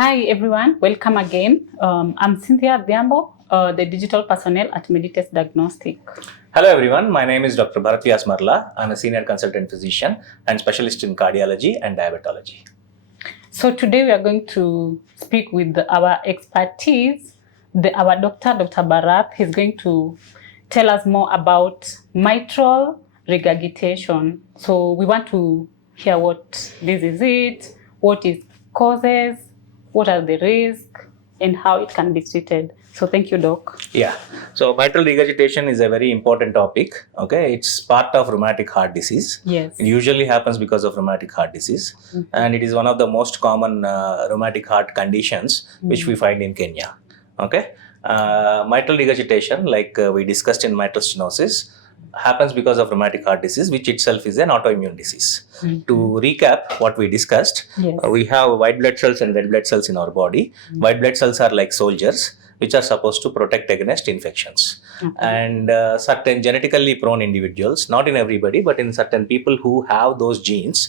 Hi everyone, welcome again. I'm Cynthia Diambo, the digital personnel at Medites Diagnostic. Hello everyone, my name is Dr. Vyas. I'm a senior consultant physician and specialist in cardiology and diabetology. So today we are going to speak with our expertise, our doctor, Dr. Bharat. He's going to tell us more about mitral regurgitation. So we want to hear what this is it, what it causes, what are the risks, and how it can be treated. So thank you, Doc. Yeah, so mitral regurgitation is a very important topic. Okay, it's part of rheumatic heart disease. Yes. It usually happens because of rheumatic heart disease, and it is one of the most common rheumatic heart conditions which we find in Kenya. Okay, mitral regurgitation, like we discussed in mitral stenosis, happens because of rheumatic heart disease, which itself is an autoimmune disease. To recap what we discussed, we have white blood cells and red blood cells in our body. White blood cells are like soldiers which are supposed to protect against infections. And certain genetically prone individuals, not in everybody, but in certain people who have those genes,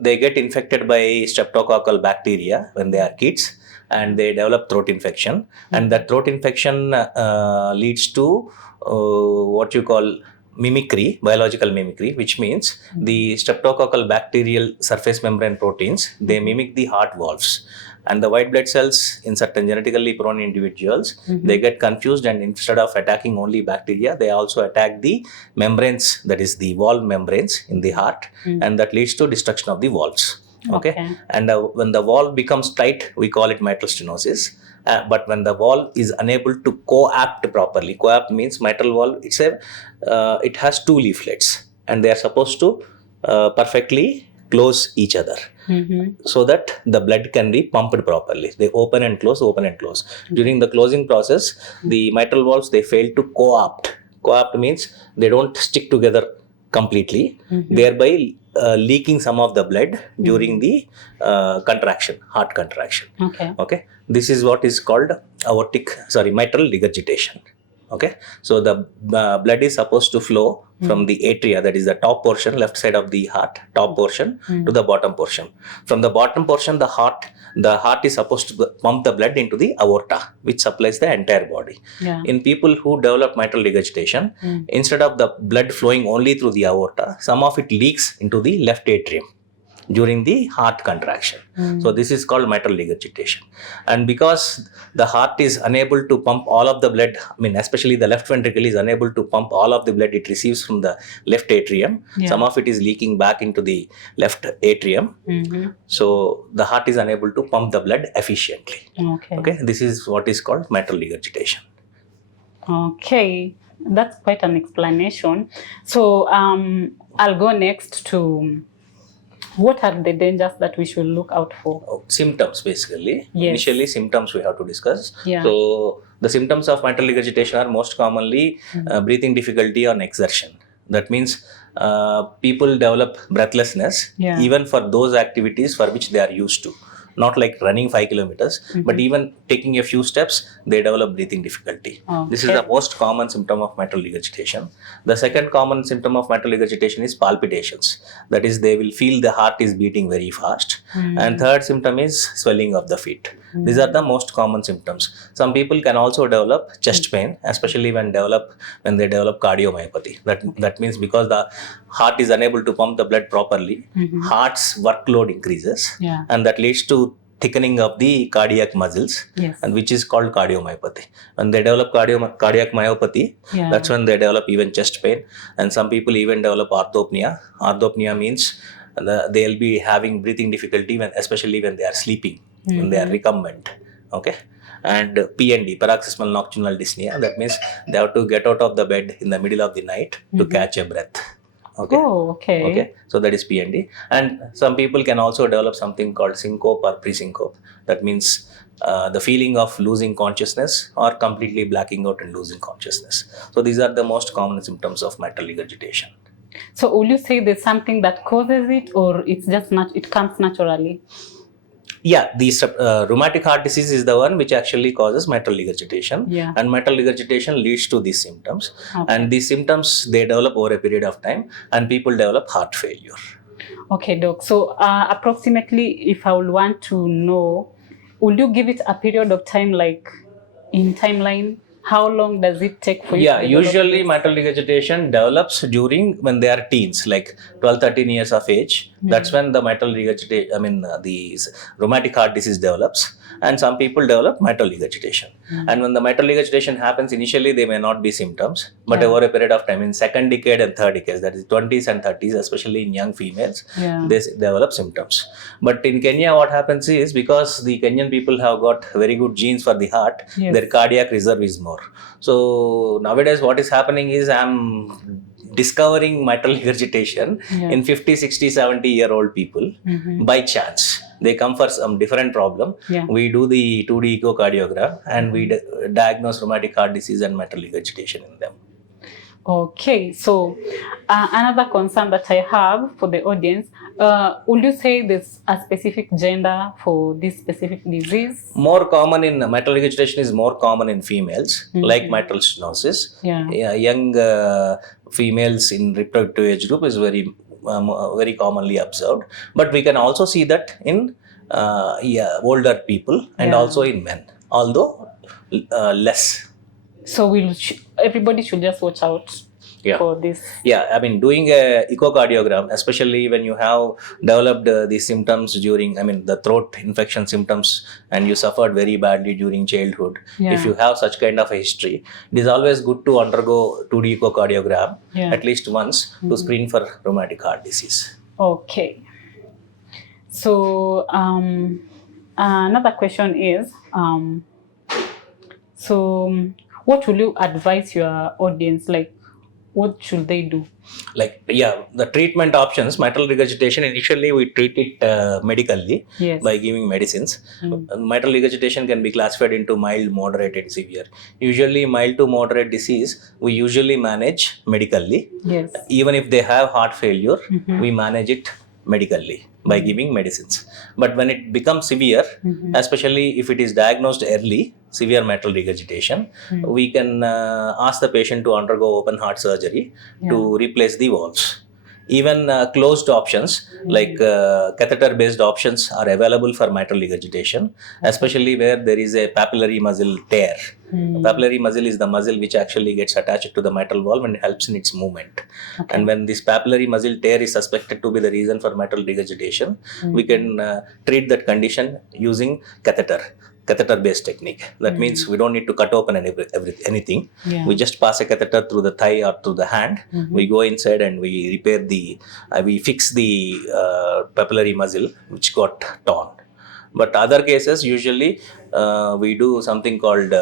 they get infected by streptococcal bacteria when they are kids, and they develop throat infection. And that throat infection leads to what you call mimicry, biological mimicry, which means the streptococcal bacterial surface membrane proteins, they mimic the heart valves. And the white blood cells in certain genetically prone individuals, they get confused, and instead of attacking only bacteria, they also attack the membranes, that is the valve membranes in the heart, and that leads to destruction of the valves. Okay. And when the valve becomes tight, we call it mitral stenosis. But when the valve is unable to coapt properly, coapt means mitral valve, it has two leaflets, and they are supposed to perfectly close each other, so that the blood can be pumped properly. They open and close, open and close. During the closing process, the mitral valves, they fail to coapt. Coapt means they don't stick together completely, thereby leaking some of the blood during the contraction, heart contraction. Okay. This is what is called mitral regurgitation. Okay. So the blood is supposed to flow from the atria, that is the top portion, left side of the heart, top portion, to the bottom portion. From the bottom portion, the heart is supposed to pump the blood into the aorta, which supplies the entire body. In people who develop mitral regurgitation, instead of the blood flowing only through the aorta, some of it leaks into the left atrium during the heart contraction. So this is called mitral regurgitation. And because the heart is unable to pump all of the blood, especially the left ventricle is unable to pump all of the blood it receives from the left atrium, some of it is leaking back into the left atrium. So the heart is unable to pump the blood efficiently. Okay. This is what is called mitral regurgitation. Okay, that's quite an explanation. So I'll go next to what are the dangers that we should look out for? Symptoms, basically. Initially, symptoms we have to discuss. So the symptoms of mitral regurgitation are most commonly breathing difficulty on exertion. That means people develop breathlessness even for those activities for which they are used to. Not like running 5 kilometers, but even taking a few steps, they develop breathing difficulty. This is the most common symptom of mitral regurgitation. The second common symptom of mitral regurgitation is palpitations. That is, they will feel the heart is beating very fast. And third symptom is swelling of the feet. These are the most common symptoms. Some people can also develop chest pain, especially when they develop cardiomyopathy. That means because the heart is unable to pump the blood properly, heart's workload increases, and that leads to thickening of the cardiac muscles, and which is called cardiomyopathy. When they develop cardiac myopathy, that's when they develop even chest pain, and some people even develop orthopnea. Orthopnea means they'll be having breathing difficulty especially when they are sleeping, when they are recumbent. Okay. And PND, paroxysmal nocturnal dyspnea, that means they have to get out of the bed in the middle of the night to catch a breath. Okay. Okay. So that is PND. And some people can also develop something called syncope or pre-syncope. That means the feeling of losing consciousness or completely blacking out and losing consciousness. So these are the most common symptoms of mitral regurgitation. So will you say there's something that causes it, or it's just it comes naturally? Yeah, the rheumatic heart disease is the one which actually causes mitral regurgitation. And mitral regurgitation leads to these symptoms. And these symptoms, they develop over a period of time, and people develop heart failure. Okay, doc. So approximately, if I would want to know, would you give it a period of time, like in timeline? How long does it take for you Yeah, to develop usually this? mitral regurgitation develops during when they are teens, like 12, 13 years of age. That's when the mitral regurgitation, the rheumatic heart disease develops. And some people develop mitral regurgitation. And when the mitral regurgitation happens, initially they may not be symptoms, but Yeah. over a period of time, in second decade and third decade, that is 20s and 30s, especially in young females, Yeah. they develop symptoms. But in Kenya, what happens is because the Kenyan people have got very good genes for the heart, Yes. their cardiac reserve is more. So nowadays, what is happening is I'm discovering mitral regurgitation in 50, 60, 70-year-old people by chance. They come for some different problem. Yeah. We do the 2D echocardiogram and we diagnose rheumatic heart disease and mitral regurgitation in them. Okay, so another concern that I have for the audience, would you say there's a specific gender for this specific disease? More common in mitral regurgitation is more common in females, like mitral stenosis. Yeah. Young females in reproductive age group is very commonly observed. But we can also see that in older people and also in men, although less. So everybody should just watch out for this. Yeah, I mean, doing a echocardiogram, especially when you have developed these symptoms during, the throat infection symptoms, and you suffered very badly during childhood. If you have such kind of a history, it is always good to undergo 2D echocardiogram at least once to screen for rheumatic heart disease. Okay. So another question is, what will you advise your audience? Like, what should they do? Like, the treatment options, mitral regurgitation, initially we treat it medically by giving medicines. Mitral regurgitation can be classified into mild, moderate, and severe. Usually, mild to moderate disease, we usually manage medically. Yes. Even if they have heart failure, we manage it medically by giving medicines. But when it becomes severe, especially if it is diagnosed early, severe mitral regurgitation, we can ask the patient to undergo open heart surgery to replace the valves. Even closed options like catheter based options are available for mitral regurgitation, especially where there is a papillary muscle tear. Papillary muscle is the muscle which actually gets attached to the mitral valve and helps in its movement. And when this papillary muscle tear is suspected to be the reason for mitral regurgitation, we can treat that condition using catheter based technique. That means we don't need to cut open anything. We just pass a catheter through the thigh or through the hand. We go inside and we repair we fix the papillary muscle which got torn. But other cases, usually we do something called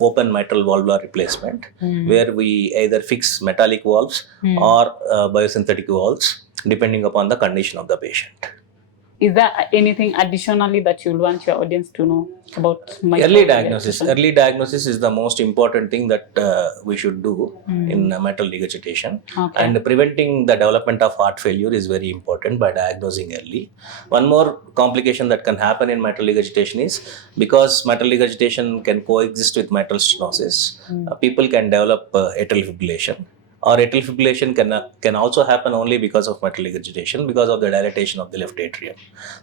open mitral valvular replacement, where we either fix metallic valves or biosynthetic valves depending upon the condition of the patient. Is there anything additionally that you want your audience to know about early diagnosis? Early diagnosis is the most important thing that we should do in mitral regurgitation. And preventing the development of heart failure is very important by diagnosing early. One more complication that can happen in mitral regurgitation is because mitral regurgitation can coexist with mitral stenosis, people can develop atrial fibrillation. Or atrial fibrillation can also happen only because of mitral regurgitation, because of the dilatation of the left atrium.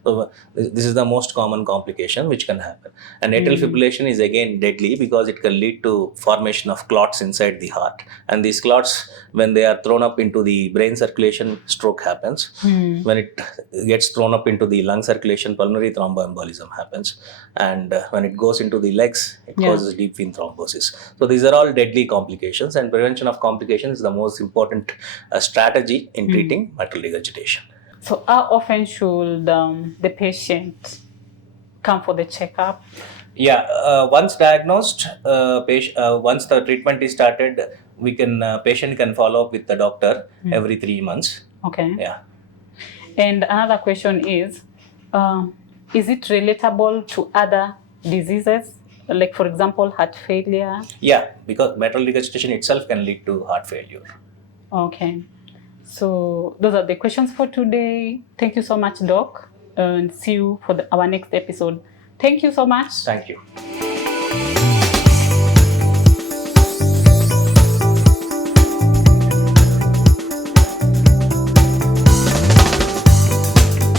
So this is the most common complication which can happen. And atrial fibrillation is again deadly because it can lead to formation of clots inside the heart. And these clots, when they are thrown up into the brain circulation, stroke happens. When it gets thrown up into the lung circulation, pulmonary thromboembolism happens. And when it goes into the legs, it causes deep vein thrombosis. So these are all deadly complications, and prevention of complications is the most important strategy in treating mitral regurgitation. So how often should the patient come for the checkup? Once diagnosed, once the treatment is started, patient can follow up with the doctor every 3 months. Okay. And another question is it relatable to other diseases? Like, for example, heart failure? Yeah, because mitral regurgitation itself can lead to heart failure. Okay. So those are the questions for today. Thank you so much, Doc. And see you for our next episode. Thank you so much. Thank you.